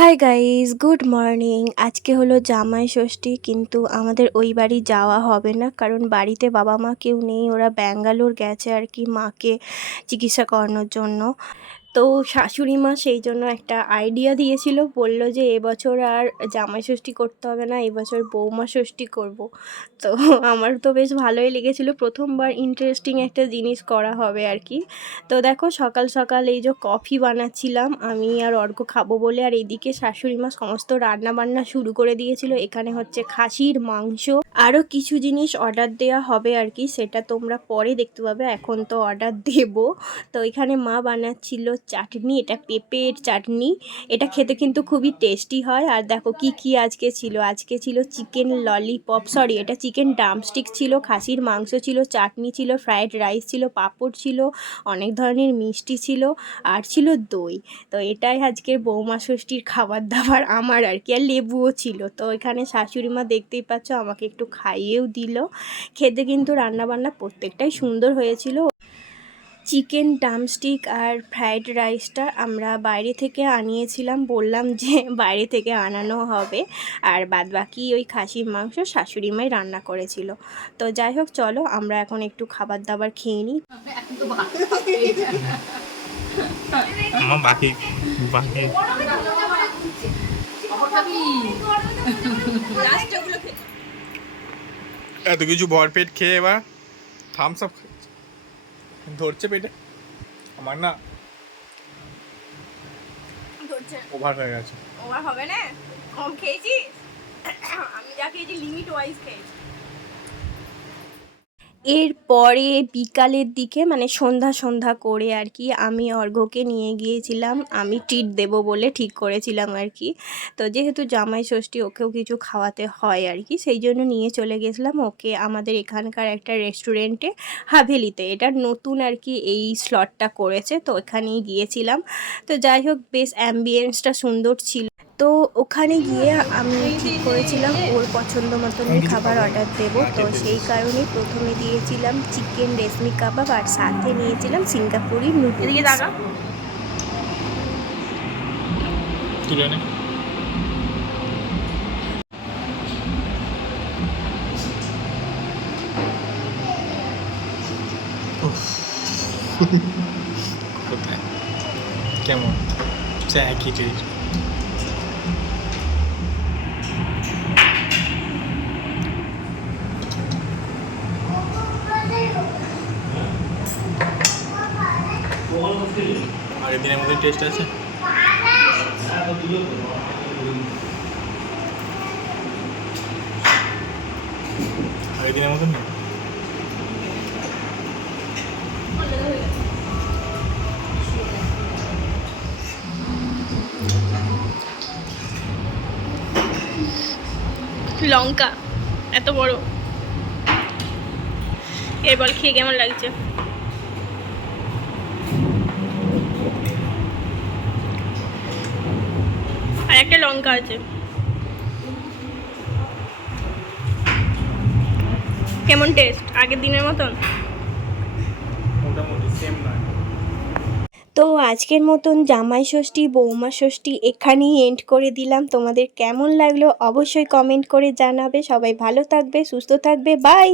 Hi guys, good morning. আজকে হলো জামাই ষষ্ঠী, কিন্তু আমাদের ওই বাড়ি যাওয়া হবে না, কারণ বাড়িতে বাবা মা কেউ নেই। ওরা ব্যাঙ্গালোর গেছে আর কি মাকে চিকিৎসা করানোর জন্য। তো শাশুড়ি মা সেই জন্য একটা আইডিয়া দিয়েছিল, বলল যে এবছর আর জামাই ষষ্ঠী করতে হবে না, এবছর বৌমা ষষ্ঠী করব। তো আমার তো বেশ ভালোই লেগেছিল, প্রথমবার ইন্টারেস্টিং একটা জিনিস করা হবে আর কি। তো দেখো, সকাল সকাল এই যে কফি বানাচ্ছিলাম আমি আর অর্ঘ্য খাবো বলে, আর এইদিকে শাশুড়ি মা সমস্ত রান্না বান্না শুরু করে দিয়েছিল। এখানে হচ্ছে খাসির মাংস, আরও কিছু জিনিস অর্ডার দেওয়া হবে আর কি, সেটা তোমরা পরে দেখতে পাবে, এখন তো অর্ডার দেবো। তো এখানে মা বানাচ্ছিল চাটনি, এটা পেঁপের চাটনি। এটা খেতে কিন্তু খুবই টেস্টি হয়। আর দেখো কি কি আজকে ছিল, আজকে ছিল চিকেন ললিপপ, সরি এটা চিকেন ড্রামস্টিক ছিল, খাসির মাংস ছিল, চাটনি ছিল, ফ্রাইড রাইস ছিল, পাঁপড় ছিল, অনেক ধরনের মিষ্টি ছিল, আর ছিল দই। তো এটাই আজকের বৌমা ষষ্ঠীর খাবার দাবার আমার আর কি। আর লেবুও ছিল। তো এখানে শাশুড়ি মা দেখতেই পাচ্ছ আমাকে একটু খাইয়েও দিল। খেতে কিন্তু রান্নাবান্না প্রত্যেকটাই সুন্দর হয়েছিল। চিকেন ড্রামস্টিক আর ফ্রাইড রাইসটা আমরা বাইরে থেকে আনিয়েছিলাম, বললাম যে বাইরে থেকে আনানো হবে, আর বাদবাকি ওই খাসির মাংস শাশুড়ি মাই রান্না করেছিল। তো যাই হোক, চলো আমরা এখন একটু খাবার দাবার খেয়ে নিই। এত কিছু ভরপেট খেয়ে এবার থামস আপ ধরছে পেটে আমার, না ওভার হয়ে গেছে। ওভার হবে না, কম খেয়েছি আমি, যা খেয়েছি লিমিট ওয়াইজ খেয়েছি। এরপরে বিকালের দিকে মানে সন্ধ্যা সন্ধ্যা করে আর কি আমি অর্ঘ্যকে নিয়ে গিয়েছিলাম, আমি ট্রিট দেবো বলে ঠিক করেছিলাম আর কি। তো যেহেতু জামাই ষষ্ঠী, ওকেও কিছু খাওয়াতে হয় আর কি, সেই জন্য নিয়ে চলে গেছিলাম ওকে আমাদের এখানকার একটা রেস্টুরেন্টে, হাভেলিতে। এটা নতুন আর কি এই স্লটটা করেছে, তো ওখানেই গিয়েছিলাম। তো যাই হোক, বেশ অ্যাম্বিয়েন্সটা সুন্দর ছিল। তো ওখানে গিয়ে আমি ঠিক করেছিলাম ওর পছন্দ মতনই খাবার অর্ডার দেব। তো সেই কারণে প্রথমে দিয়েছিলাম চিকেন রেশমি কাবাব, আর সাথে নিয়েছিলাম সিঙ্গাপুরি নুডলস। কেমন একই টেস্ট। আগের দিনের মধ্যে টেস্ট আছে। আগের দিনের মতন না। লঙ্কা এত বড়, এর বল খেয়ে কেমন লাগছে? আর একটা লঙ্কা আছে, কেমন টেস্ট? আগের দিনের মতন? মোটামুটি সেম নয়। তো আজকের মতন জামাই ষষ্ঠী বৌমা ষষ্ঠী এখানেই এন্ড করে দিলাম। তোমাদের কেমন লাগলো অবশ্যই কমেন্ট করে জানাবে। সবাই ভালো থাকবে, সুস্থ থাকবে, বাই।